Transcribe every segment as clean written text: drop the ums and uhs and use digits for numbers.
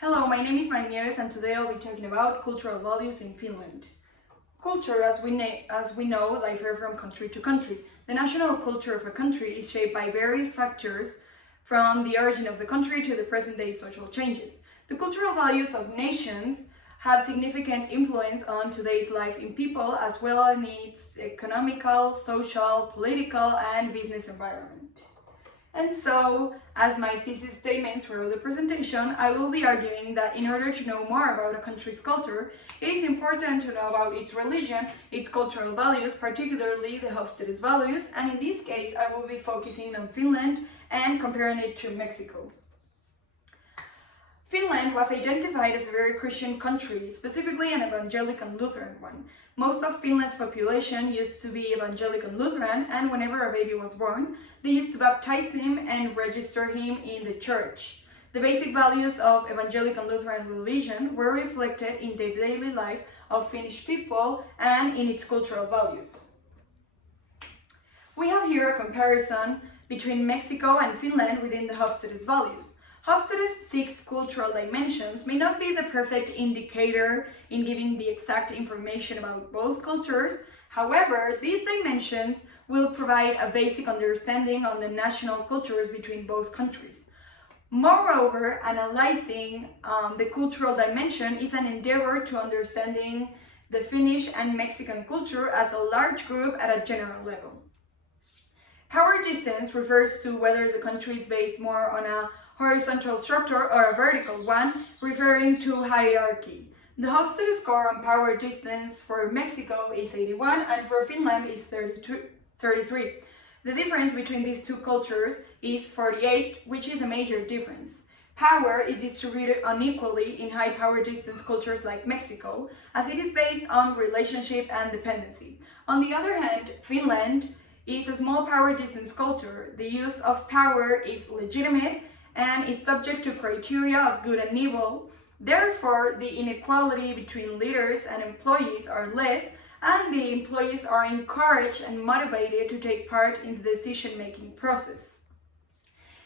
Hello, my name is Maria Nieves and today I'll be talking about cultural values in Finland. Culture, as we know, differ from country to country. The national culture of a country is shaped by various factors from the origin of the country to the present-day social changes. The cultural values of nations have significant influence on today's life in people as well as in its economical, social, political, and business environment. And so, as my thesis statement throughout the presentation, I will be arguing that in order to know more about a country's culture, it is important to know about its religion, its cultural values, particularly the Hofstadter's values, and in this case, I will be focusing on Finland and comparing it to Mexico. Finland was identified as a very Christian country, specifically an evangelical Lutheran one. Most of Finland's population used to be evangelical Lutheran, and whenever a baby was born, they used to baptize him and register him in the church. The basic values of evangelical Lutheran religion were reflected in the daily life of Finnish people and in its cultural values. We have here a comparison between Mexico and Finland within the Hofstadter's values. Hofstadter's 6 cultural dimensions may not be the perfect indicator in giving the exact information about both cultures. However, these dimensions will provide a basic understanding on the national cultures between both countries. Moreover, analyzing the cultural dimension is an endeavor to understanding the Finnish and Mexican culture as a large group at a general level. Power distance refers to whether the country is based more on a horizontal structure or a vertical one, referring to hierarchy. The Hofstadter score on power distance for Mexico is 81 and for Finland is 33. The difference between these two cultures is 48, which is a major difference. Power is distributed unequally in high power distance cultures like Mexico, as it is based on relationship and dependency. On the other hand, Finland is a small power distance culture. The use of power is legitimate and is subject to criteria of good and evil. Therefore, the inequality between leaders and employees are less, and the employees are encouraged and motivated to take part in the decision-making process.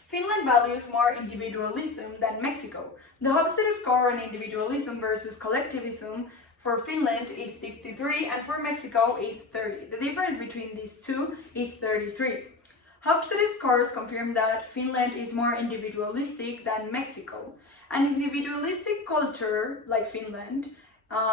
Finland values more individualism than Mexico. The Hofstadter score on individualism versus collectivism for Finland is 63 and for Mexico is 30. The difference between these two is 33. Hofstadter scores confirm that Finland is more individualistic than Mexico. An individualistic culture, like Finland,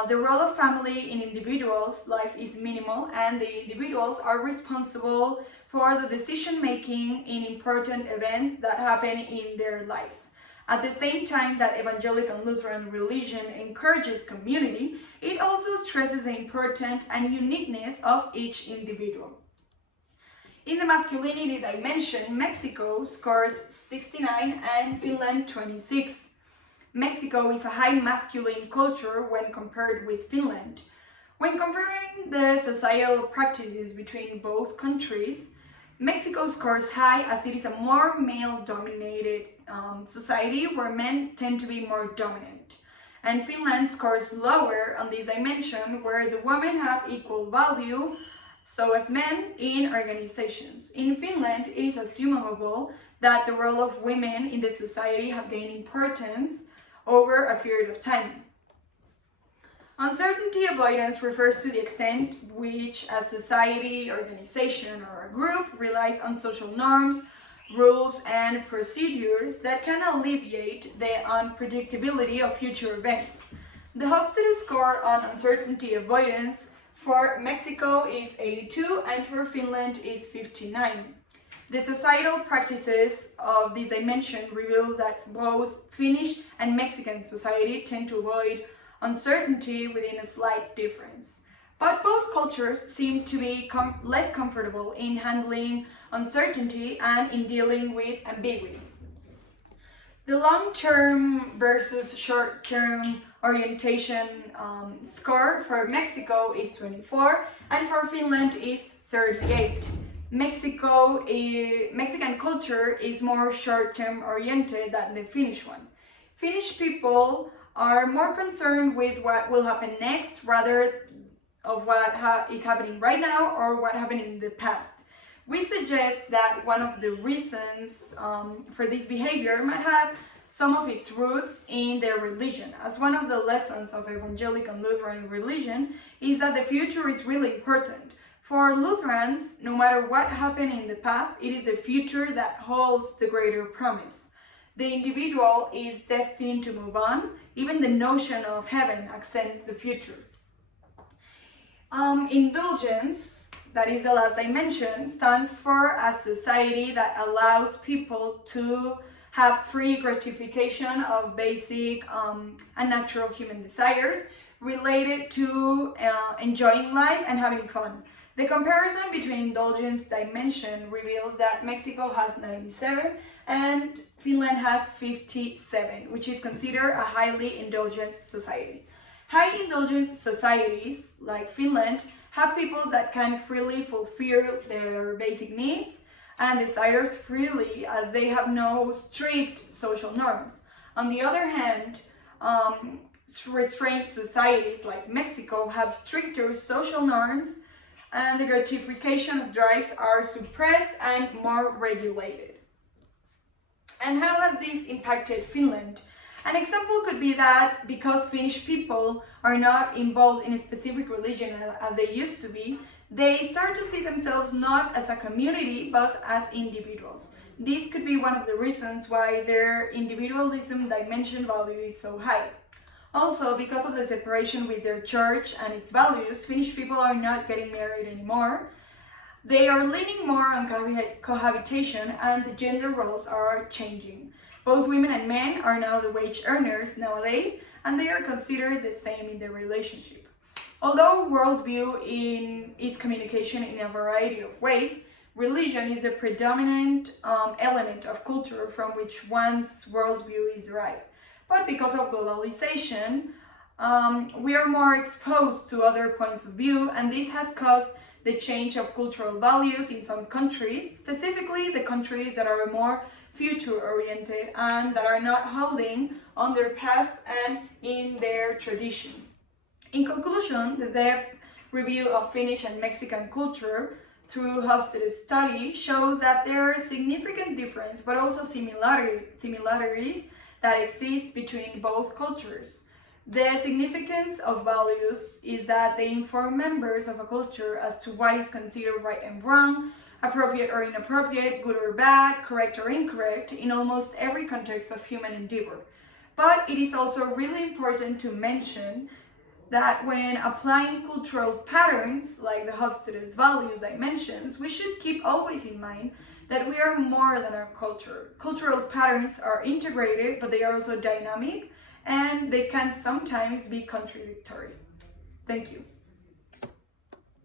the role of family in individuals' life is minimal, and the individuals are responsible for the decision-making in important events that happen in their lives. At the same time that evangelical Lutheran religion encourages community, it also stresses the importance and uniqueness of each individual. In the masculinity dimension, Mexico scores 69 and Finland 26. Mexico is a high masculine culture when compared with Finland. When comparing the societal practices between both countries, Mexico scores high as it is a more male-dominated society where men tend to be more dominant. And Finland scores lower on this dimension where the women have equal value so as men in organizations. In Finland, it is assumable that the role of women in the society have gained importance over a period of time. Uncertainty avoidance refers to the extent which a society, organization, or a group relies on social norms, rules, and procedures that can alleviate the unpredictability of future events. The Hofstadter score on uncertainty avoidance for Mexico is 82 and for Finland is 59. The societal practices of this dimension reveals that both Finnish and Mexican society tend to avoid uncertainty within a slight difference. But both cultures seem to be less comfortable in handling uncertainty and in dealing with ambiguity. The long-term versus short-term orientation score for Mexico is 24 and for Finland is 38. Mexican culture is more short-term oriented than the Finnish one. Finnish people are more concerned with what will happen next rather of what is happening right now or what happened in the past. We suggest that one of the reasons for this behavior might have some of its roots in their religion, as one of the lessons of evangelical Lutheran religion is that the future is really important. For Lutherans, no matter what happened in the past, it is the future that holds the greater promise. The individual is destined to move on. Even the notion of heaven accents the future. Indulgence, that is the last dimension, stands for a society that allows people to have free gratification of basic and natural human desires related to enjoying life and having fun. The comparison between indulgence dimension reveals that Mexico has 97 and Finland has 57, which is considered a highly indulgent society. High indulgence societies, like Finland, have people that can freely fulfill their basic needs and desires freely, as they have no strict social norms. On the other hand, restrained societies like Mexico have stricter social norms, and the gratification of drives are suppressed and more regulated. And how has this impacted Finland? An example could be that because Finnish people are not involved in a specific religion as they used to be, they start to see themselves not as a community but as individuals. This could be one of the reasons why their individualism dimension value is so high. Also, because of the separation with their church and its values, Finnish people are not getting married anymore. They are leaning more on cohabitation, and the gender roles are changing. Both women and men are now the wage earners nowadays, and they are considered the same in their relationship. Although worldview is communication in a variety of ways, religion is the predominant element of culture from which one's worldview is derived. But because of globalization, we are more exposed to other points of view, and this has caused the change of cultural values in some countries, specifically the countries that are more future-oriented and that are not holding on their past and in their tradition. In conclusion, the depth review of Finnish and Mexican culture through Hofstede's study shows that there are significant differences but also similarities that exist between both cultures. The significance of values is that they inform members of a culture as to what is considered right and wrong, appropriate or inappropriate, good or bad, correct or incorrect, in almost every context of human endeavor. But it is also really important to mention that when applying cultural patterns, like the Hofstede's values dimensions, we should keep always in mind that we are more than our culture. Cultural patterns are integrated, but they are also dynamic, and they can sometimes be contradictory. Thank you.